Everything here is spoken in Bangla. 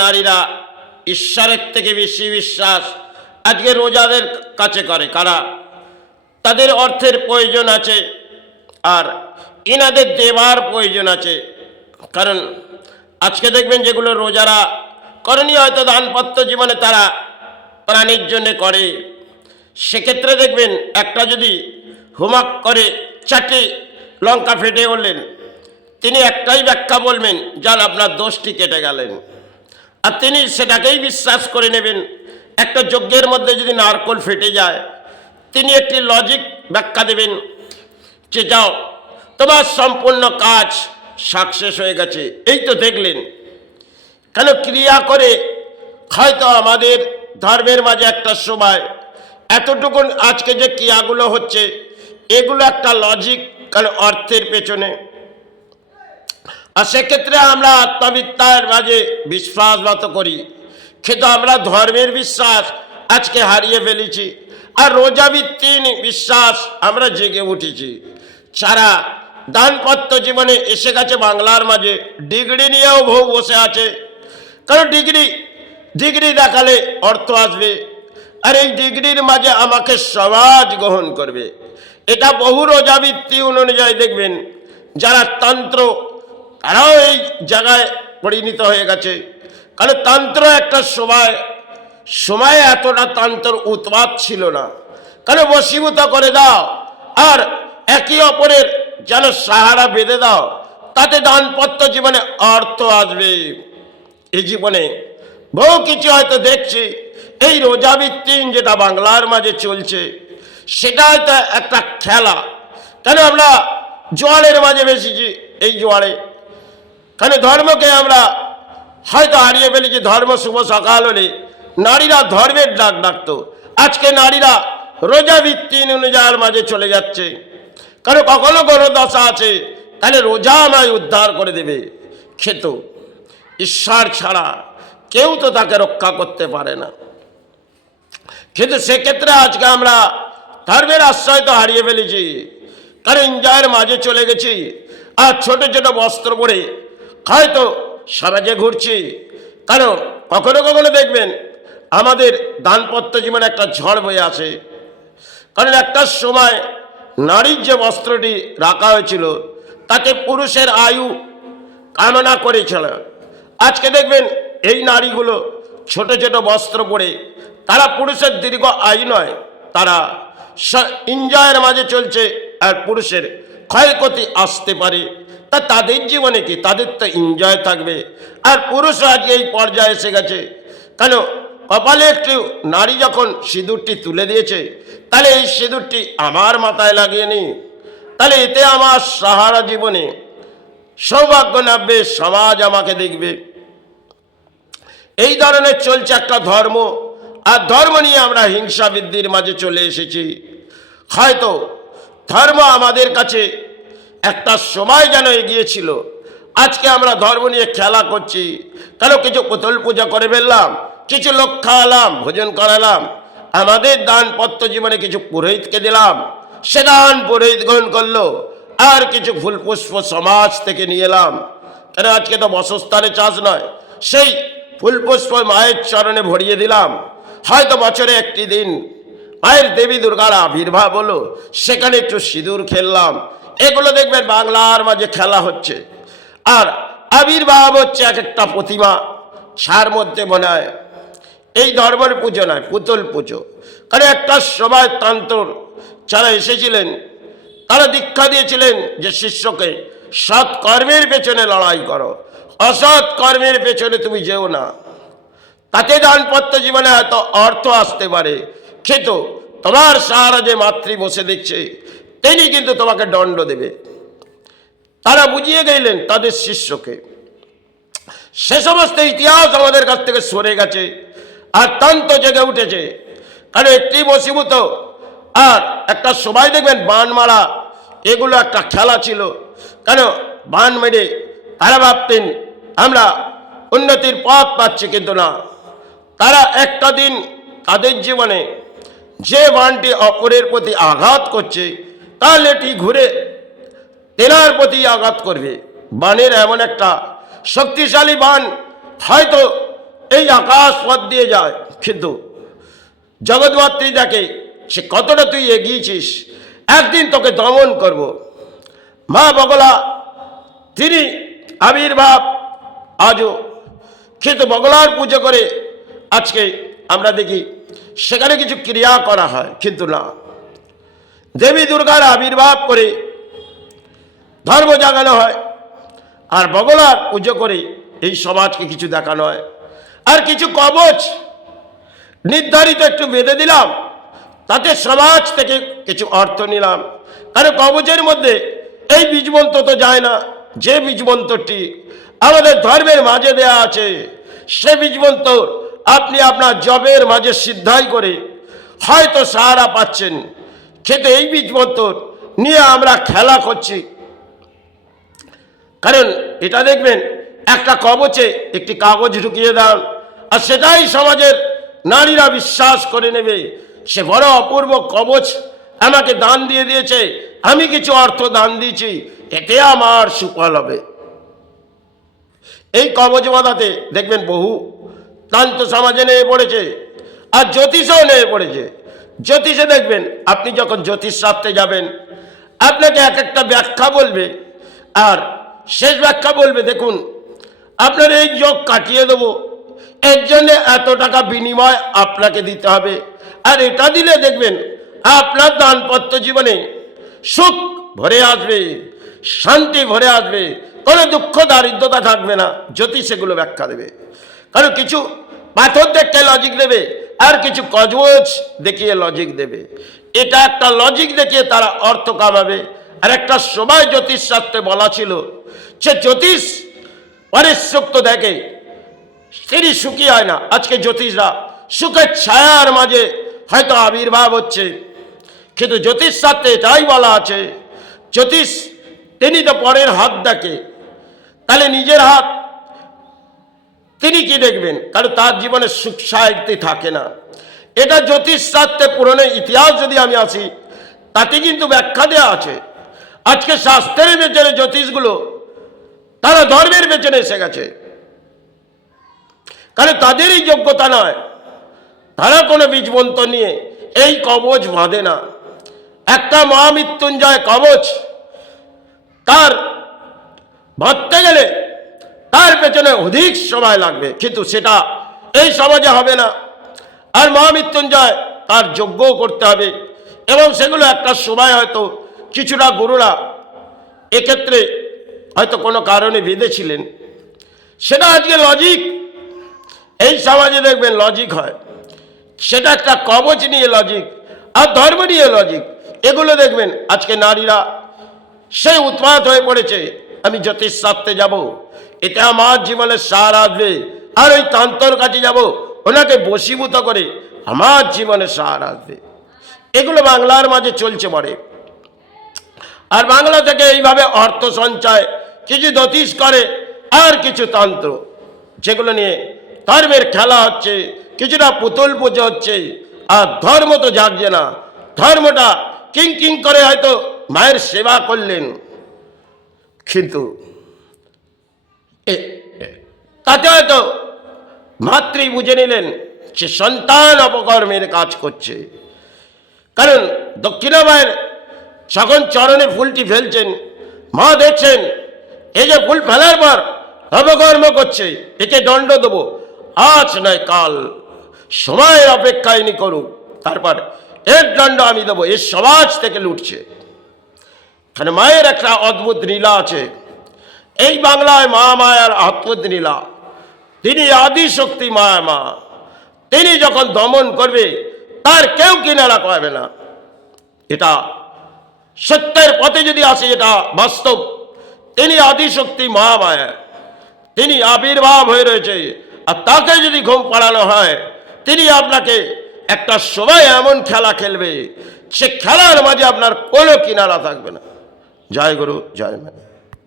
নারীরা ঈশ্বরের থেকে বেশি বিশ্বাস আজকে রোজাদের কাছে করে। কারা? তাদের অর্থের প্রয়োজন আছে আর ইনাদের দেবার প্রয়োজন আছে। কারণ আজকে দেখবেন যেগুলো রোজারা করণীয় হয়তো দানপত্র জীবনে তারা প্রাণীর জন্য করে, সেক্ষেত্রে দেখবেন একটা যদি হোমওয়ার্ক করে 4টে লঙ্কা ফেটে উঠলেন, তিনি একটাই ব্যাখ্যা বলবেন, যান আপনার দোষটি কেটে গেলেন। আর তিনি সেটাকেই বিশ্বাস করে নেবেন। একটা যজ্ঞের মধ্যে যদি নারকোল ফেটে যায়, তিনি একটি লজিক ব্যাখ্যা দেবেন যে যাও তোমার সম্পূর্ণ কাজ সাকসেস হয়ে গেছে। এই তো দেখলেন, কেন ক্রিয়া করে হয়তো আমাদের ধর্মের মাঝে একটা সময় এতটুকু আজকে যে ক্রিয়াগুলো হচ্ছে এগুলো একটা লজিক, কারণ অর্থের পেছনে। আর সেক্ষেত্রে আমরা আত্মবিদ্যার মাঝে বিশ্বাসগত করি, কিন্তু আমরা ধর্মের বিশ্বাস আজকে হারিয়ে ফেলেছি। আর রোজাভিত্তিক বিশ্বাস আমরা জেগে উঠেছি। সারা দানপত্র জীবনে এসে গেছে বাংলার মাঝে। ডিগ্রি নিয়েও বহু বসে আছে, কারণ ডিগ্রি দেখালে অর্থ আসবে, আর এই ডিগ্রির মাঝে আমাকে সমাজ গ্রহণ করবে। এটা বহু রোজাভিত্তি অনুযায়ী দেখবেন যারা তন্ত্র, তারাও এই জায়গায় পরিণত হয়ে গেছে। কারণ তন্ত্র একটা সময় এতটা তন্ত্র উৎপাত ছিল না, কারণ বশীভূত করে দাও আর একে অপরের যেন সাহারা বেঁধে দাও, তাতে দানপত্র জীবনে অর্থ আসবে। এই জীবনে বহু কিছু হয়তো দেখছি এই রোজাভিত্তিক যেটা বাংলার মাঝে চলছে, সেটা হয়তো একটা খেলা। কেন আমরা জোয়ারের মাঝে বেশিছি, এই জোয়ারে কেন ধর্মকে আমরা হয়তো হারিয়ে ফেলেছি। ধর্ম শুভ সকাল হলে নারীরা ধর্মের ডাক ডাকতো, আজকে নারীরা রোজাভিত্তিক অনুযায়ীর মাঝে চলে যাচ্ছে। কারণ কখনো কোনো দশা আছে, তাহলে রোজা আমায় উদ্ধার করে দেবে। খেত ঈশ্বর ছাড়া কেউ তো তাকে রক্ষা করতে পারে না। কিন্তু সেক্ষেত্রে আজকে আমরা ধর্মের আশ্রয় তো হারিয়ে ফেলেছি, কারণ এনজয়ের মাঝে চলে গেছি। আর ছোট ছোট বস্ত্র পরে হয়তো সমাজে ঘুরছি। কারণ কখনো কখনো দেখবেন আমাদের দানপত্র জীবনে একটা ঝড় বয়ে আসে। কারণ একটা সময় নারীর যে বস্ত্রটি রাখা হয়েছিল তাতে পুরুষের আয়ু কামনা করেছিল। আজকে দেখবেন এই নারীগুলো ছোট ছোট বস্ত্র পরে তারা পুরুষের দীর্ঘ আয়ু নয়, তারা এনজয়ের মাঝে চলছে। আর পুরুষের ক্ষয়ক্ষতি আসতে পারে, তা তাদের জীবনে কি, তাদের তো এনজয় থাকবে। আর পুরুষও আজকে এই পর্যায়ে এসে গেছে। কেন কপালে একটু নারী যখন সিঁদুরটি তুলে দিয়েছে, তাহলে এই সিঁদুরটি আমার মাথায় লাগিয়ে নি, তাহলে এতে আমার সাহারা জীবনে সৌভাগ্য নামবে, সমাজ আমাকে দেখবে। এই ধরনের চলছে একটা ধর্ম। আর ধর্ম নিয়ে আমরা হিংসা বৃদ্ধির মাঝে চলে এসেছি। হয়তো ধর্ম আমাদের কাছে একটা সময় যেন এগিয়েছিল, আজকে আমরা ধর্ম নিয়ে খেলা করছি। কেন কিছু পুতুল পূজা করে ফেললাম, কিছু লোক খাওয়ালাম, ভোজন করালাম, আমাদের দানপত্র জীবনে কিছু পুরোহিতকে দিলাম, সে দান পুরোহিত গ্রহণ করলো, আর কিছু ফুল পুষ্প সমাজ থেকে নিয়ে এলাম। কেন আজকে তো বসস্থানে চাষ নয়, সেই ফুল পুষ্প মায়ের চরণে ভরিয়ে দিলাম। হয়তো বছরে একটি দিন মায়ের দেবী দুর্গার আবির্ভাব হলো, সেখানে একটু সিঁদুর খেললাম। এগুলো দেখবেন বাংলার মাঝে খেলা হচ্ছে। আর আবির্ভাব হচ্ছে এক একটা প্রতিমা, ছার মধ্যে মনে হয় এই ধর্মের পুজো নয়, পুতুল পুজো। কারণ একটা সময় তন্ত্র যারা এসেছিলেন তারা দীক্ষা দিয়েছিলেন যে শিষ্যকে সৎ কর্মের পেছনে লড়াই করো, অসৎ কর্মের পেছনে তুমি যেও না, তাতে দানপত্র জীবনে হয়তো অর্থ আসতে পারে। কিন্তু তোমার সাহারা যে মাতৃ বসে দেখছে, তিনি কিন্তু তোমাকে দণ্ড দেবে। তারা বুঝিয়ে গেলেন তাদের শিষ্যকে। সে সমস্ত ইতিহাস আমাদের কাছ থেকে সরে গেছে, আর তন্ত্র জেগে উঠেছে। কারণ একটি বশীভূত। আর একটা সময় দেখবেন বান মারা, এগুলো একটা খেলা ছিল। কেন বান মেরে তারা ভাবতেন আমরা উন্নতির পথ পাচ্ছি, কিন্তু না, তারা একটা দিন তাদের জীবনে যে বানটি অপরের প্রতি আঘাত করছে, তাহলে এটি ঘুরে তেনার প্রতি আঘাত করবে। বানের এমন একটা শক্তিশালী বান, হয়তো এই আকাশ পথ দিয়ে যায়, কিন্তু জগৎমাত্রী দেখে সে কতটা তুই এগিয়েছিস, একদিন তোকে দমন করব। মা বগলা তিনি আবির্ভাব আজও, কিন্তু বগলার পুজো করে আজকে আমরা দেখি সেখানে কিছু ক্রিয়া করা হয়, কিন্তু না, দেবী দুর্গার আবির্ভাব করে ধর্ম জাগানো হয়, আর বগলার পুজো করে এই সমাজকে কিছু দেখানো হয়। আর কিছু কবচ নির্ধারিত একটু বেঁধে দিলাম, তাতে সমাজ থেকে কিছু অর্থ নিলাম। কারণ কবচের মধ্যে এই বীজমন্ত্র তো যায় না, যে বীজমন্ত্রটি আমাদের ধর্মের মাঝে দেয়া আছে সে বীজমন্ত্র আপনি আপনার জবের মাঝে সিদ্ধাই করে হয়তো সাহারা পাচ্ছেন, কিন্তু এই বীজমন্ত্র নিয়ে আমরা খেলা করছি। কারণ এটা দেখবেন একটা কবচে একটি কাগজ ঢুকিয়ে দাও, আর সেটাই সমাজের নারীরা বিশ্বাস করে নেবে সে বড় অপূর্ব কবচ আমাকে দান দিয়ে দিয়েছে, আমি কিছু অর্থ দান দিয়েছি, এতে আমার সুফল হবে। এই কবচ বাঁধাতে দেখবেন বহু তান্ত্র সমাজে নিয়ে পড়েছে, আর জ্যোতিষও নিয়ে পড়েছে। জ্যোতিষে দেখবেন আপনি যখন জ্যোতিষ শাস্ত্রে যাবেন আপনাকে এক একটা ব্যাখ্যা বলবে, আর শেষ ব্যাখ্যা বলবে দেখুন আপনার এই যোগ কাটিয়ে দেবো, এর জন্য এত টাকা বিনিময় আপনাকে দিতে হবে, আর এটা দিলে দেখবেন আপনার দাম্পত্য জীবনে সুখ ভরে আসবে, শান্তি ভরে আসবে, কোনো দুঃখ দারিদ্রতা থাকবে না। জ্যোতিষ সেগুলো ব্যাখ্যা দেবে। কারণ কিছু পাথর দেখতে লজিক দেবে, আর কিছু কবচ দেখিয়ে লজিক দেবে। এটা একটা লজিক দেখিয়ে তারা অর্থ কামাবে। আর একটা সময় জ্যোতিষ শাস্ত্রে বলা ছিল সে জ্যোতিষ পরের সুখ তো দেখে, তিনি সুখী হয় না। আজকে জ্যোতিষরা সুখের ছায়ার মাঝে হয়তো আবির্ভাব হচ্ছে, কিন্তু জ্যোতিষ শাস্ত্রে এটাই বলা আছে জ্যোতিষ তিনি তো পরের হাত দেখে, তাহলে নিজের হাত তিনি কি দেখবেন? কারণ তার জীবনে সুখ শান্তি থাকে না। এটা জ্যোতিষ শাস্ত্রে পুরনো ইতিহাস যদি আমি আসি তাতে কিন্তু ব্যাখ্যা দেওয়া আছে। আজকে শাস্ত্রের পেছনে জ্যোতিষগুলো তারা ধর্মের পেছনে এসে গেছে, কারণ তাদেরই যোগ্যতা নয়, তারা কোনো বীজমন্ত্র নিয়ে এই কবচ বাঁধে না। একটা মহামৃত্যুঞ্জয় কবচ তার বাঁধতে গেলে তার পেছনে অধিক সময় লাগবে, কিন্তু সেটা এই সমাজে হবে না। আর মহামৃত্যুঞ্জয় তার যজ্ঞও করতে হবে, এবং সেগুলো একটা সময় হয়তো কিছুটা গুরুরা এক্ষেত্রে হয়তো কোনো কারণে বেঁধেছিলেন, সেটা আজকে লজিক। এই সমাজে দেখবেন লজিক হয়, সেটা একটা কবচ নিয়ে লজিক, আর ধর্ম নিয়ে লজিক। এগুলো দেখবেন আজকে নারীরা সেই উৎপাত হয়ে পড়েছে, আমি জ্যোতিষ শাস্ত্রে যাব, এতে আমার জীবনের সার আসবে, আর ওই তান্ত্রর কাছে যাব, ওনাকে বশীভূত করে আমার জীবনে সার আসবে। এগুলো বাংলার মাঝে চলছে পড়ে। আর বাংলা থেকে এইভাবে অর্থ সঞ্চয় কিছু জ্যোতিষ করে, আর কিছু তন্ত্র, যেগুলো নিয়ে ধর্মের খেলা হচ্ছে, কিছুটা পুতুল পুজো হচ্ছে। আর ধর্ম তো জাগছে না, ধর্মটা কিং কিং করে হয়তো মায়ের সেবা করলেন, কিন্তু তাতে হয়তো মাতৃ বুঝে নিলেন সে সন্তান অপকর্মের কাজ করছে। কারণ দক্ষিণা মায়ের যখন চরণে ফুলটি ফেলছেন, মা দেখছেন এই যে ফুল ফেলার পর অপকর্ম করছে, একে দণ্ড দেবো, আজ নয় কাল, সময়ের অপেক্ষা ইনি করুক, তারপর এর দণ্ড আমি দেবো। এর সমাজ থেকে লুটছে। এখানে মায়ের একটা অদ্ভুত লীলা আছে। এই বাংলায় মা মায়ার অদ্ভুত লীলা। তিনি আদি শক্তি মায়া মা, তিনি যখন দমন করবে তার কেউ কিনারা পাবে না। এটা সত্যের পথে যদি আসে, এটা বাস্তব। তিনি আদিশক্তি মা মায়া, তিনি আবির্ভাব হয়ে রয়েছে, আর তাকে যদি ঘুম পাড়ানো হয় তিনি আপনাকে একটা সময় এমন খেলা খেলবে, সে খেলার মাঝে আপনার কোনো কিনারা থাকবে না। জয় গুরু, জয় মা।